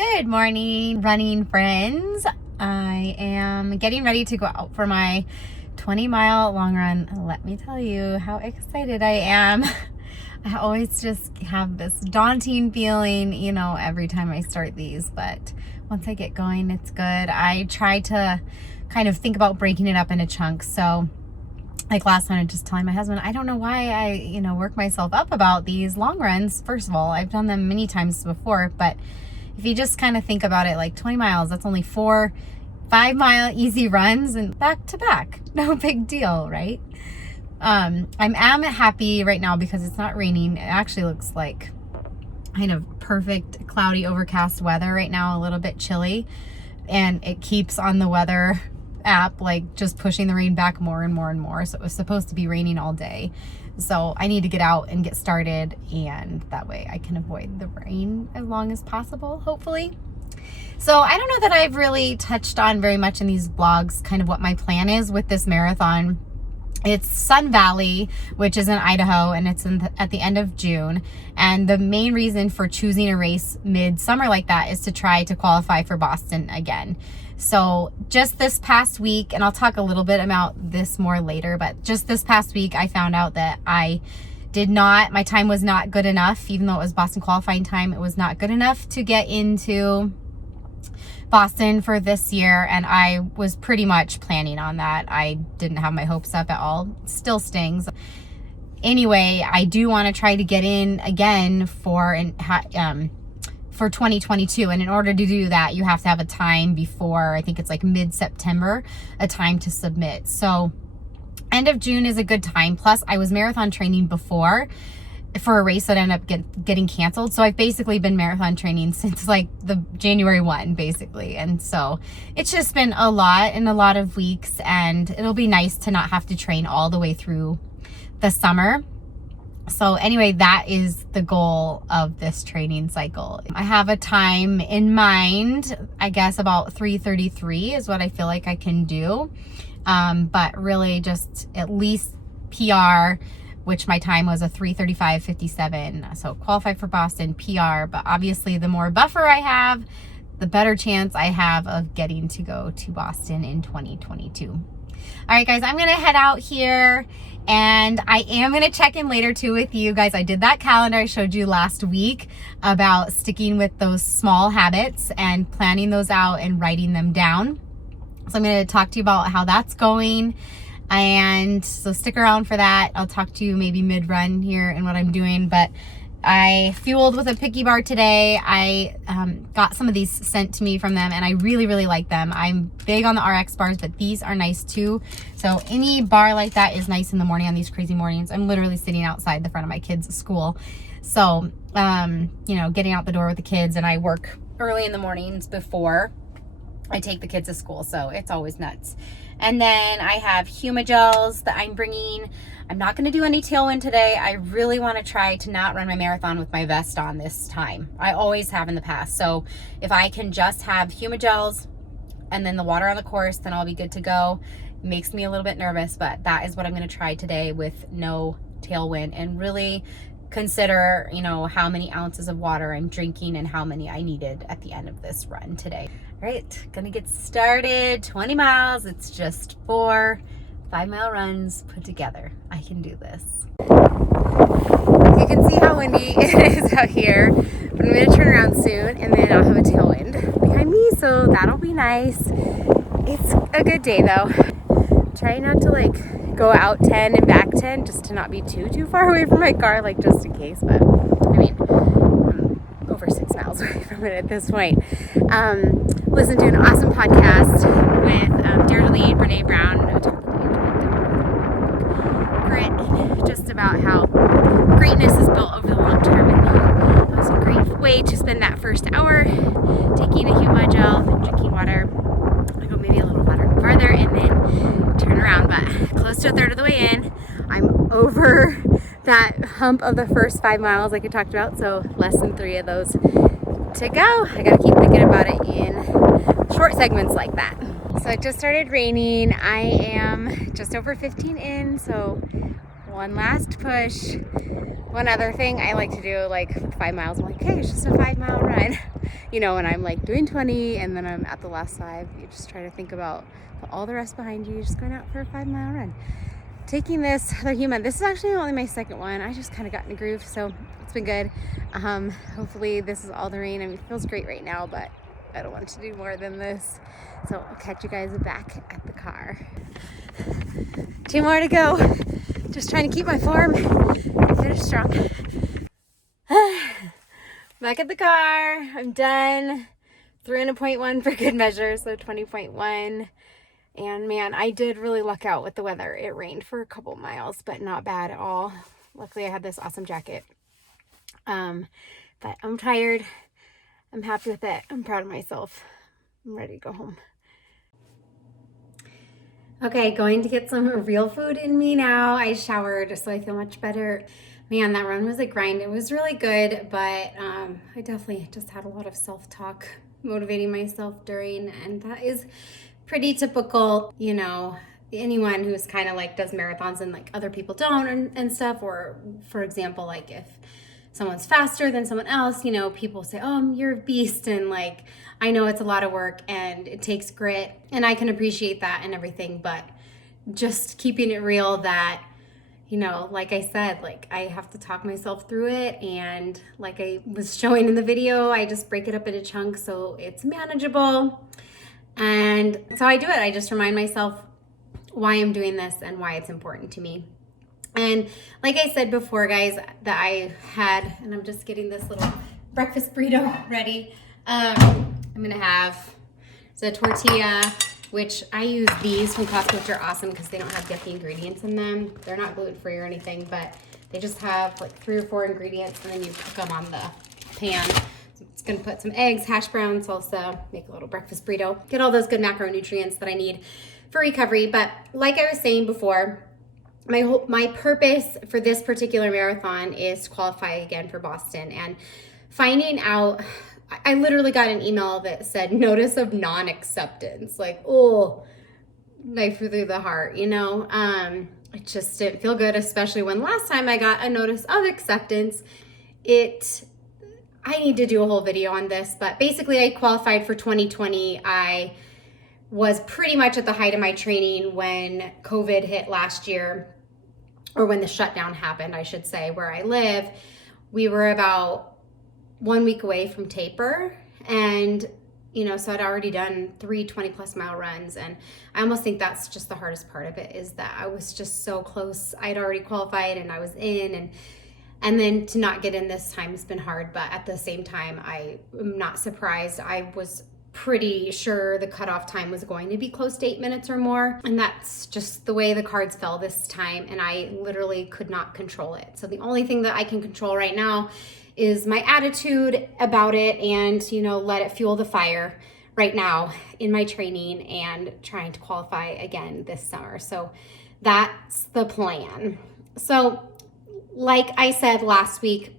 Good morning, running friends. I am getting ready to go out for my 20-mile long run. Let me tell you how excited I am. I always just have this daunting feeling, every time I start these, but once I get going, it's good. I try to kind of think about breaking it up into chunks. So like last night, I'm just telling my husband, I don't know why I, work myself up about these long runs. First of all, I've done them many times before, but if you just kind of think about it, like 20 miles, that's only 4 5-mile easy runs and back to back. No big deal, right? I'm happy right now because it's not raining. It actually looks like kind of perfect cloudy overcast weather right now, a little bit chilly, and it keeps on the weather app like just pushing the rain back more and more and more. So it was supposed to be raining all day, so I need to get out and get started, and that way I can avoid the rain as long as possible, hopefully. So I don't know that I've really touched on very much in these blogs kind of what my plan is with this marathon. It's Sun Valley, which is in Idaho, and it's at the end of June. And the main reason for choosing a race mid-summer like that is to try to qualify for Boston again. So just this past week, and I'll talk a little bit about this more later, but just this past week, I found out that my time was not good enough. Even though it was Boston qualifying time, it was not good enough to get into Boston for this year, and I was pretty much planning on that. I didn't have my hopes up at all. Still stings. Anyway, I do want to try to get in again for 2022, and in order to do that, you have to have a time before, I think it's like mid-September, a time to submit. So end of June is a good time. Plus, I was marathon training before for a race that ended up getting canceled. So I've basically been marathon training since like the January 1, basically. And so it's just been a lot in a lot of weeks, and it'll be nice to not have to train all the way through the summer. So anyway, that is the goal of this training cycle. I have a time in mind, I guess about 3:33 is what I feel like I can do. But really just at least PR, which my time was a 3:35:57. So qualify for Boston, PR, but obviously the more buffer I have, the better chance I have of getting to go to Boston in 2022. All right, guys, I'm gonna head out here, and I am gonna check in later too with you guys. I did that calendar I showed you last week about sticking with those small habits and planning those out and writing them down. So I'm gonna talk to you about how that's going. And so stick around for that. I'll talk to you maybe mid-run here and what I'm doing. But I fueled with a Picky bar today. I got some of these sent to me from them, and I really, really like them. I'm big on the RX bars, but these are nice too. So any bar like that is nice in the morning on these crazy mornings. I'm literally sitting outside the front of my kids' school. So, getting out the door with the kids, and I work early in the mornings before I take the kids to school. So it's always nuts. And then I have Humagels that I'm bringing. I'm not going to do any tailwind today. I really want to try to not run my marathon with my vest on this time. I always have in the past. So if I can just have Humagels and then the water on the course, then I'll be good to go. It makes me a little bit nervous, but that is what I'm going to try today with no tailwind, and really consider, how many ounces of water I'm drinking and how many I needed at the end of this run today. All right, gonna get started. 20 miles. It's just 4 5-mile runs put together. I can do this. You can see how windy it is out here, but I'm gonna turn around soon, and then I'll have a tailwind behind me, so that'll be nice. It's a good day though. Try not to go out 10 and back 10, just to not be too far away from my car, just in case. But I'm over 6 miles away from it at this point. Listen to an awesome podcast with Dare to Lead, Brene Brown, Grit, just about how greatness is built over the long term. And that was a great way to spend that first hour taking a Humagel and drinking water. I go maybe a little farther and then turn around, but close to a third of the way in. I'm over that hump of the first 5 miles like I talked about, so less than 3 of those to go. I gotta keep thinking about it in short segments like that. So it just started raining. I am just over 15 in, so one last push. One other thing I like to do, with 5 miles, I'm like, hey, it's just a 5-mile run. you know, when I'm like doing 20 and then I'm at the last 5, you just try to think about all the rest behind you. You're just going out for a 5-mile run. Taking this other human, this is actually only my second one. I just kind of got in a groove, so it's been good. Hopefully this is all the rain. I mean, it feels great right now, but I don't want to do more than this. So I'll catch you guys back at the car. 2 more to go. Just trying to keep my form and finish strong. Back at the car. I'm done. Threw in a 0.1 for good measure, so 20.1. And man, I did really luck out with the weather. It rained for a couple miles, but not bad at all. Luckily, I had this awesome jacket. But I'm tired. I'm happy with it. I'm proud of myself. I'm ready to go home. Okay, going to get some real food in me now. I showered, so I feel much better. Man, that run was a grind. It was really good, but I definitely just had a lot of self-talk motivating myself during, and that is pretty typical, you know, anyone who's kind of like does marathons and like other people don't and stuff, or for example, like if someone's faster than someone else, you know, people say, oh, you're a beast, and like, I know it's a lot of work and it takes grit, and I can appreciate that and everything, but just keeping it real that, you know, like I said, like I have to talk myself through it, and like I was showing in the video, I just break it up into chunks so it's manageable. And so I do it. I just remind myself why I'm doing this and why it's important to me. And like I said before, guys, that I had, and I'm just getting this little breakfast burrito ready. I'm gonna have the tortilla, which I use these from Costco, which are awesome because they don't have yucky ingredients in them. They're not gluten-free or anything, but they just have like 3 or 4 ingredients, and then you cook them on the pan. It's gonna put some eggs, hash browns, salsa, make a little breakfast burrito, get all those good macronutrients that I need for recovery. But like I was saying before, my purpose for this particular marathon is to qualify again for Boston. And finding out, I literally got an email that said notice of non-acceptance. Like, oh, knife through the heart, you know? It just didn't feel good, especially when last time I got a notice of acceptance. I need to do a whole video on this, but basically I qualified for 2020. I was pretty much at the height of my training when COVID hit last year, or when the shutdown happened, I should say, where I live. We were about 1 week away from taper, and you know, so I'd already done 3 20+ mile runs, and I almost think that's just the hardest part of it, is that I was just so close. I'd already qualified and I was in, and then to not get in this time has been hard, but at the same time, I am not surprised. I was pretty sure the cutoff time was going to be close to 8 minutes or more, and that's just the way the cards fell this time, and I literally could not control it. So the only thing that I can control right now is my attitude about it, and you know, let it fuel the fire right now in my training and trying to qualify again this summer. So that's the plan. So like I said last week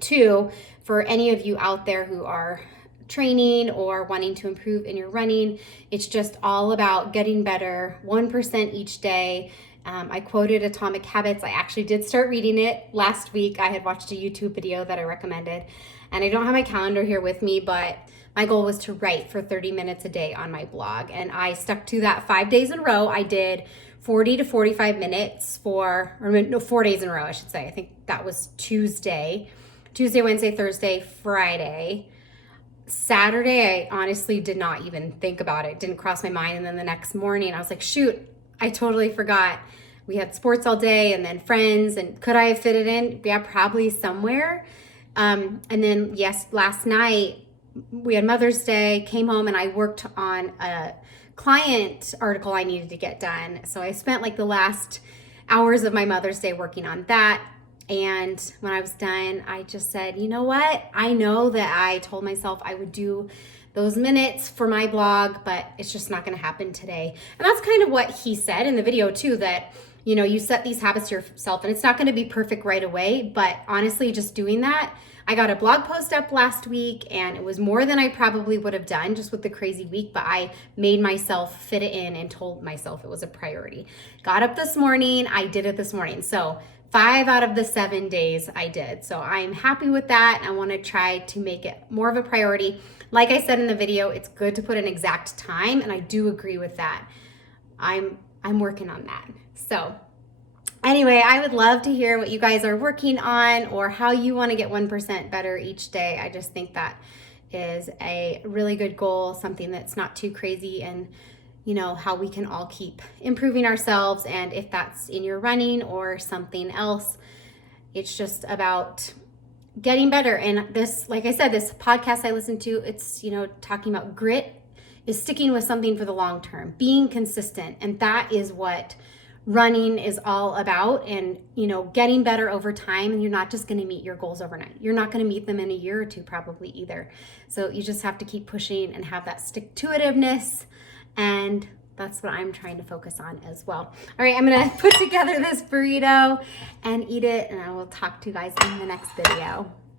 too, for any of you out there who are training or wanting to improve in your running, it's just all about getting better 1% each day. I quoted Atomic Habits. I actually did start reading it last week. I had watched a YouTube video that I recommended, and I don't have my calendar here with me, but my goal was to write for 30 minutes a day on my blog, and I stuck to that 5 days in a row. I did 40 to 45 minutes 4 days in a row, I should say. I think that was Tuesday, Wednesday, Thursday, Friday. Saturday, I honestly did not even think about it. It didn't cross my mind. And then the next morning, I was like, shoot, I totally forgot. We had sports all day and then friends. And could I have fit it in? Yeah, probably somewhere. And then, yes, last night, we had Mother's Day, came home, and I worked on a client article I needed to get done. So I spent like the last hours of my Mother's Day working on that. And when I was done, I just said, you know what? I know that I told myself I would do those minutes for my blog, but it's just not going to happen today. And that's kind of what he said in the video too, that, you know, you set these habits yourself, and it's not going to be perfect right away. But honestly, just doing that, I got a blog post up last week, and it was more than I probably would have done just with the crazy week, but I made myself fit it in and told myself it was a priority. Got up this morning, I did it this morning. So 5 out of the 7 days I did. So I'm happy with that. I want to try to make it more of a priority. Like I said in the video, it's good to put an exact time, and I do agree with that. I'm working on that. So anyway, I would love to hear what you guys are working on or how you want to get 1% better each day. I just think that is a really good goal, something that's not too crazy, and you know, how we can all keep improving ourselves. And if that's in your running or something else, it's just about getting better. And this, like I said, this podcast I listened to, it's, you know, talking about grit is sticking with something for the long term, being consistent. And that is what running is all about, and, you know, getting better over time. And you're not just going to meet your goals overnight. You're not going to meet them in a year or two, probably either. So you just have to keep pushing and have that stick-to-itiveness. And that's what I'm trying to focus on as well. All right, I'm gonna put together this burrito and eat it, and I will talk to you guys in the next video.